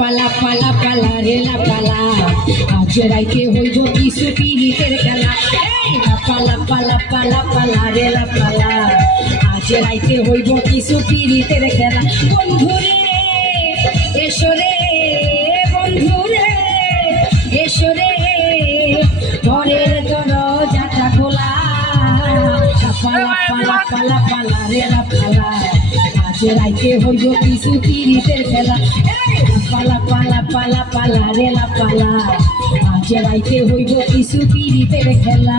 পালা পালা পালা রে লাপালা আজ রাইতে হইব কিছু পিরিতের খেলা পালা পালা পালা পালা রে লাপালা আজ রাইতে হইব কিছু পিরিতের খেলা বন্ধুরে এসো রে বন্ধুরে এসো রে ঘরের দরজাটা খোলা পালা পালা পালা পালা রে লাপালা আজ রাইতে হইব কিছু পিরিতের খেলা পালা পালা পালা পালা রে লাপালা আজ রাইতে হইব কিছু পিরিতের খেলা।